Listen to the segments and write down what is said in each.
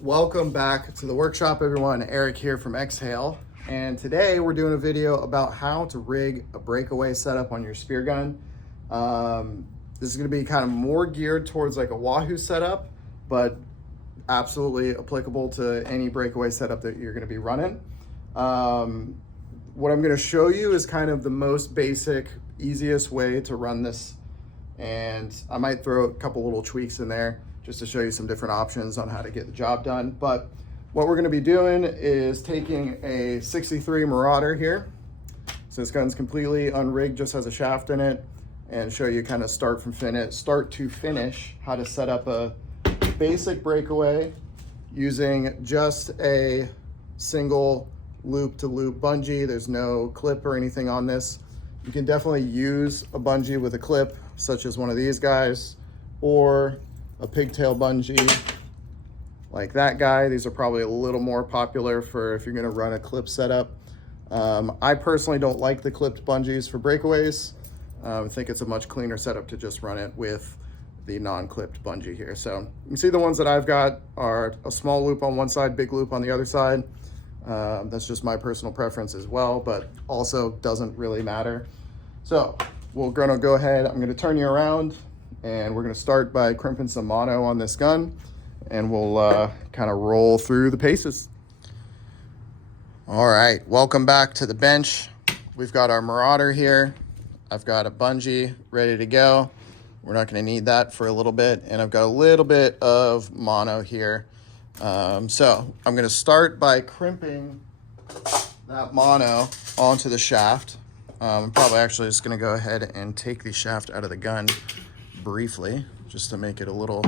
Welcome back to the workshop, everyone. Eric here from Exhale, and today we're doing a video about how to rig a breakaway setup on your spear gun. This is going to be kind of more geared towards like a Wahoo setup, but absolutely applicable to any breakaway setup that you're going to be running. What I'm going to show you is kind of the most basic, easiest way to run this, and I might throw a couple little tweaks in there just to show you some different options on how to get the job done. But what we're going to be doing is taking a 63 Marauder here. So this gun's completely unrigged, just has a shaft in it, and show you kind of start to finish how to set up a basic breakaway using just a single loop to loop bungee. There's no clip or anything on this. You can definitely use a bungee with a clip, such as one of these guys, or a pigtail bungee like that guy. These are probably a little more popular for if you're going to run a clip setup. I personally don't like the clipped bungees for breakaways. I think it's a much cleaner setup to just run it with the non-clipped bungee here. So you can see the ones that I've got are a small loop on one side, big loop on the other side. That's just my personal preference as well, but also doesn't really matter. So we're gonna go ahead, I'm gonna turn you around, and we're gonna start by crimping some mono on this gun, and we'll kind of roll through the paces. All right, welcome back to the bench. We've got our Marauder here. I've got a bungee ready to go. We're not gonna need that for a little bit, and I've got a little bit of mono here. So I'm gonna start by crimping that mono onto the shaft. I'm probably actually just gonna go ahead and take the shaft out of the gun briefly, just to make it a little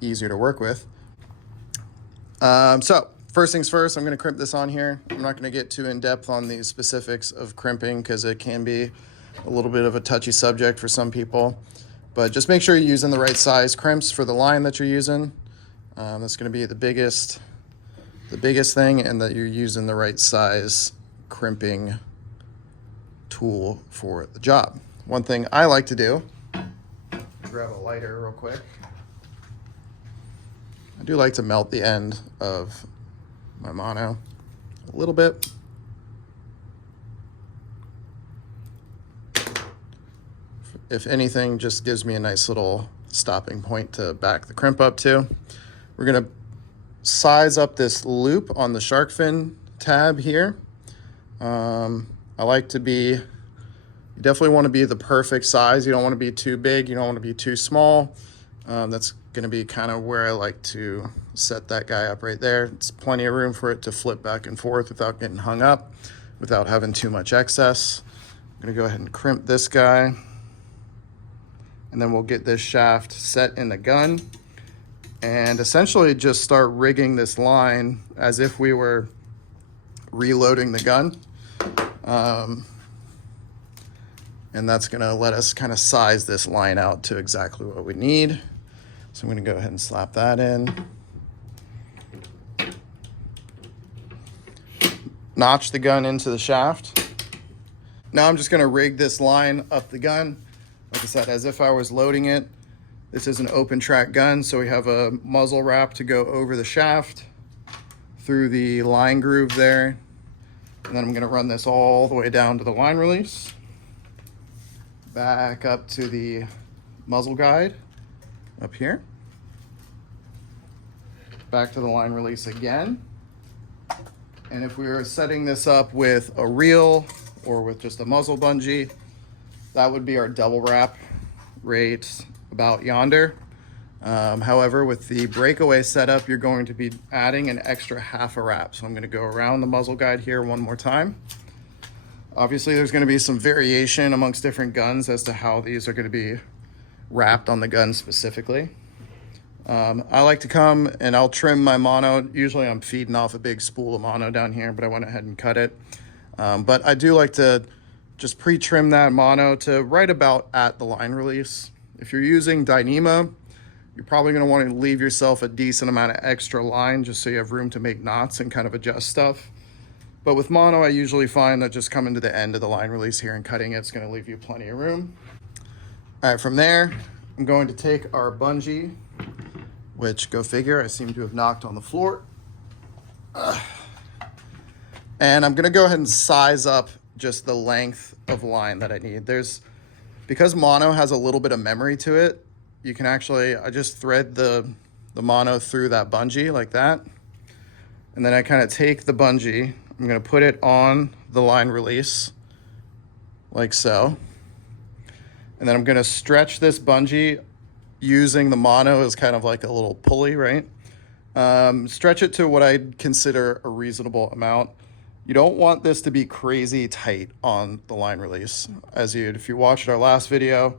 easier to work with. So first things first, I'm going to crimp this on here. I'm not going to get too in depth on the specifics of crimping because it can be a little bit of a touchy subject for some people, but just make sure you're using the right size crimps for the line that you're using. That's going to be the biggest thing, and that you're using the right size crimping tool for the job. One thing I like to do, grab a lighter real quick. I do like to melt the end of my mono a little bit. If anything, just gives me a nice little stopping point to back the crimp up to. We're gonna size up this loop on the shark fin tab here. I like to be, you definitely want to be the perfect size. You don't want to be too big. You don't want to be too small. That's going to be kind of where I like to set that guy up right there. It's plenty of room for it to flip back and forth without getting hung up, without having too much excess. I'm going to go ahead and crimp this guy, and then we'll get this shaft set in the gun and essentially just start rigging this line as if we were reloading the gun. And that's gonna let us kind of size this line out to exactly what we need. So I'm gonna go ahead and slap that in. Notch the gun into the shaft. Now I'm just gonna rig this line up the gun, like I said, as if I was loading it. This is an open track gun, so we have a muzzle wrap to go over the shaft through the line groove there. And then I'm gonna run this all the way down to the line release, back up to the muzzle guide up here, back to the line release again. And if we were setting this up with a reel or with just a muzzle bungee, that would be our double wrap rate about yonder. However, with the breakaway setup, you're going to be adding an extra half a wrap. So I'm going to go around the muzzle guide here one more time. Obviously, there's going to be some variation amongst different guns as to how these are going to be wrapped on the gun specifically. I like to come and I'll trim my mono. Usually I'm feeding off a big spool of mono down here, but I went ahead and cut it. But I do like to just pre-trim that mono to right about at the line release. If you're using Dyneema, you're probably going to want to leave yourself a decent amount of extra line just so you have room to make knots and kind of adjust stuff. But with mono, I usually find that just coming to the end of the line release here and cutting it's going to leave you plenty of room. All right, from there, I'm going to take our bungee which, go figure, I seem to have knocked on the floor. And I'm gonna go ahead and size up just the length of line that I need. Because mono has a little bit of memory to it, you can actually, I just thread the mono through that bungee like that. And then I kind of take the bungee, I'm gonna put it on the line release like so. And then I'm gonna stretch this bungee using the mono as kind of like a little pulley, right? Stretch it to what I'd consider a reasonable amount. You don't want this to be crazy tight on the line release. If you watched our last video,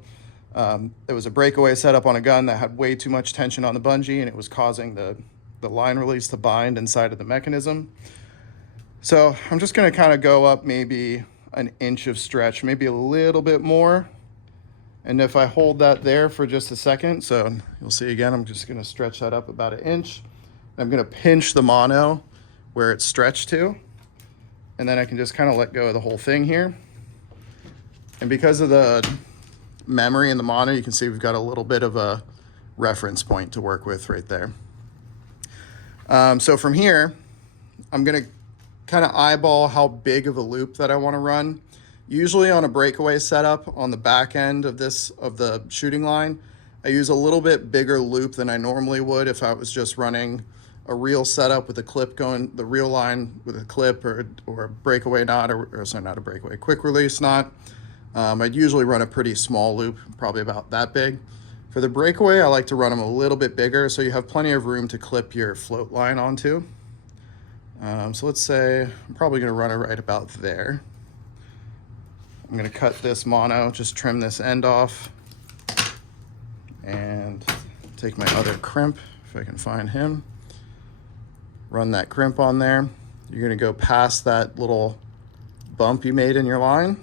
there was a breakaway setup on a gun that had way too much tension on the bungee, and it was causing the line release to bind inside of the mechanism. So I'm just gonna kind of go up maybe an inch of stretch, maybe a little bit more. And if I hold that there for just a second, so you'll see again, I'm just gonna stretch that up about an inch. I'm gonna pinch the mono where it's stretched to. And then I can just kind of let go of the whole thing here. And because of the memory in the mono, you can see we've got a little bit of a reference point to work with right there. So from here, I'm gonna kind of eyeball how big of a loop that I wanna run. Usually on a breakaway setup on the back end of the shooting line, I use a little bit bigger loop than I normally would if I was just running a reel setup with a clip going, the reel line with a clip or a breakaway knot, or sorry, not a breakaway, quick release knot. I'd usually run a pretty small loop, probably about that big. For the breakaway, I like to run them a little bit bigger so you have plenty of room to clip your float line onto. So let's say I'm probably gonna run it right about there. I'm gonna cut this mono, just trim this end off, and take my other crimp, if I can find him. Run that crimp on there. You're gonna go past that little bump you made in your line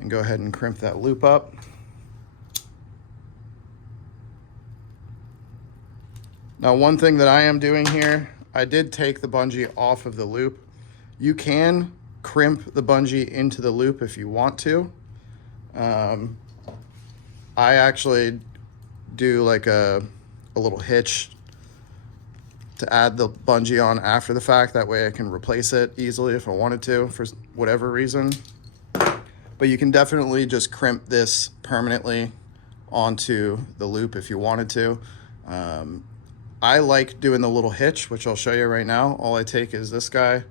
and go ahead and crimp that loop up. Now, one thing that I am doing here, I did take the bungee off of the loop. You can crimp the bungee into the loop if you want to. I actually do like a little hitch to add the bungee on after the fact. That way I can replace it easily if I wanted to for whatever reason. But you can definitely just crimp this permanently onto the loop if you wanted to. I like doing the little hitch, which I'll show you right now. All I take is this guy,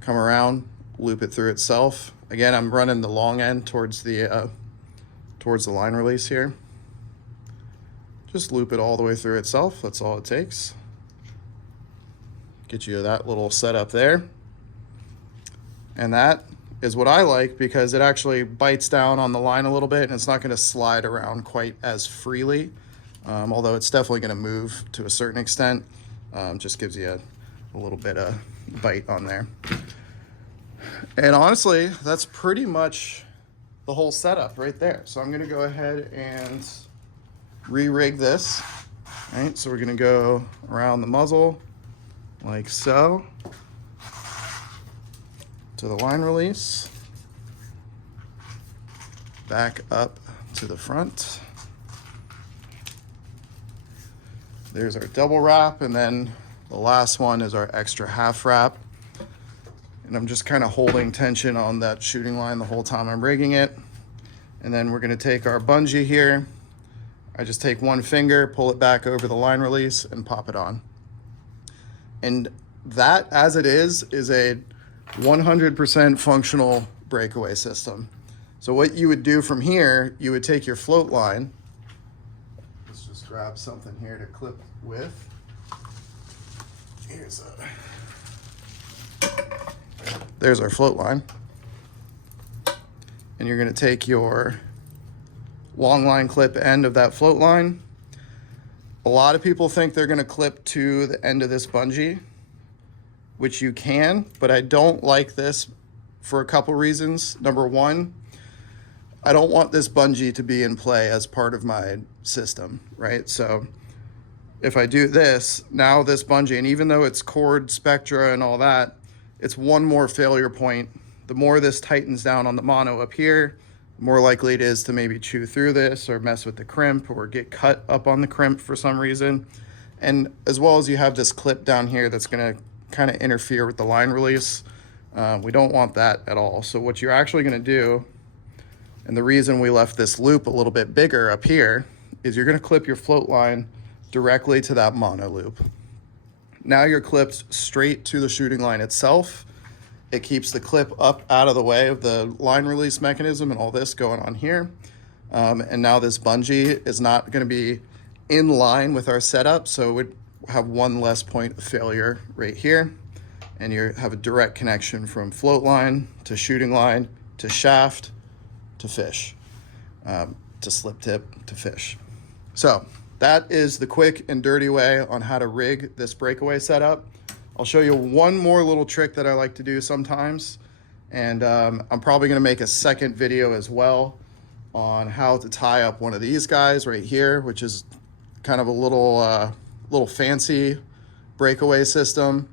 come around, loop it through itself. Again, I'm running the long end towards the line release here. Just loop it all the way through itself. That's all it takes. Get you that little setup there. And that is what I like because it actually bites down on the line a little bit and it's not gonna slide around quite as freely. Although it's definitely gonna move to a certain extent. Just gives you a little bit of bite on there. And honestly, that's pretty much the whole setup right there. So I'm gonna go ahead and re-rig this. All right, so we're gonna go around the muzzle like so to the line release, back up to the front. There's our double wrap, and then the last one is our extra half wrap. And I'm just kind of holding tension on that shooting line the whole time I'm rigging it. And then we're gonna take our bungee here. I just take one finger, pull it back over the line release and pop it on. And that, as it is a 100% functional breakaway system. So what you would do from here, you would take your float line. Let's just grab something here to clip with. There's our float line. And you're gonna take your long line clip end of that float line. A lot of people think they're gonna clip to the end of this bungee, which you can, but I don't like this for a couple reasons. Number one, I don't want this bungee to be in play as part of my system, right? So if I do this, now this bungee, and even though it's cord spectra and all that, it's one more failure point. The more this tightens down on the mono up here, more likely it is to maybe chew through this or mess with the crimp or get cut up on the crimp for some reason. And as well as you have this clip down here that's going to kind of interfere with the line release. We don't want that at all. So what you're actually going to do, and the reason we left this loop a little bit bigger up here, is you're going to clip your float line directly to that mono loop. Now you're clipped straight to the shooting line itself. It keeps the clip up out of the way of the line release mechanism and all this going on here. And now this bungee is not going to be in line with our setup, so it would have one less point of failure right here. And you have a direct connection from float line to shooting line to shaft to fish, to slip tip to fish. So that is the quick and dirty way on how to rig this breakaway setup. I'll show you one more little trick that I like to do sometimes. And I'm probably gonna make a second video as well on how to tie up one of these guys right here, which is kind of a little fancy breakaway system.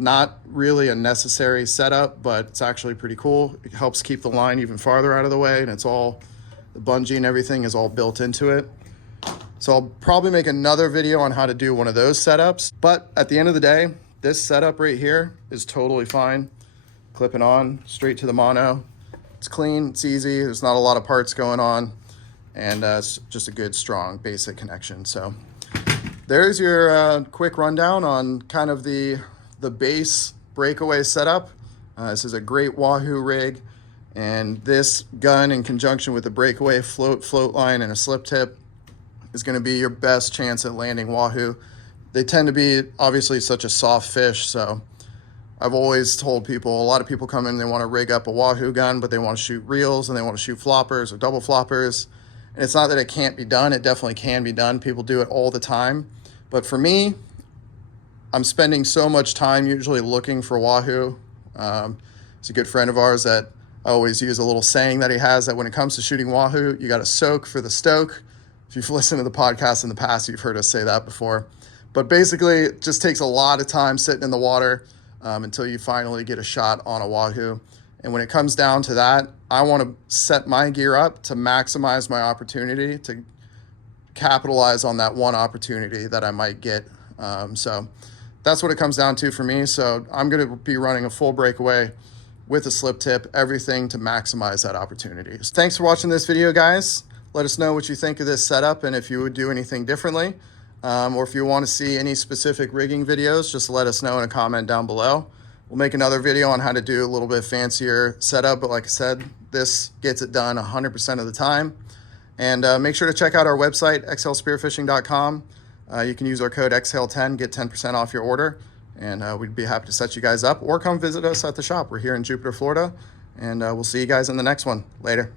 Not really a necessary setup, but it's actually pretty cool. It helps keep the line even farther out of the way, and it's all, the bungee and everything is all built into it. So I'll probably make another video on how to do one of those setups. But at the end of the day, this setup right here is totally fine. Clipping on straight to the mono. It's clean, it's easy, there's not a lot of parts going on, and it's just a good, strong, basic connection. So there's your quick rundown on kind of the base breakaway setup. This is a great Wahoo rig, and this gun in conjunction with the breakaway float line and a slip tip is going to be your best chance at landing Wahoo. They tend to be obviously such a soft fish, so I've always told people, a lot of people come in, they want to rig up a Wahoo gun, but they want to shoot reels and they want to shoot floppers or double floppers. And it's not that it can't be done, it definitely can be done. People do it all the time. But for me, I'm spending so much time usually looking for Wahoo. It's a good friend of ours that I always use a little saying that he has, that when it comes to shooting Wahoo, you got to soak for the stoke. If you've listened to the podcast in the past, you've heard us say that before. But basically, it just takes a lot of time sitting in the water until you finally get a shot on a Wahoo. And when it comes down to that, I want to set my gear up to maximize my opportunity, to capitalize on that one opportunity that I might get. So that's what it comes down to for me. So I'm going to be running a full breakaway with a slip tip, everything to maximize that opportunity. So thanks for watching this video, guys. Let us know what you think of this setup and if you would do anything differently. Or if you want to see any specific rigging videos, just let us know in a comment down below. We'll make another video on how to do a little bit fancier setup, but like I said, this gets it done 100% of the time. And make sure to check out our website, exhalespearfishing.com. You can use our code EXHALE10, get 10% off your order, and we'd be happy to set you guys up, or come visit us at the shop. We're here in Jupiter, Florida, and we'll see you guys in the next one. Later.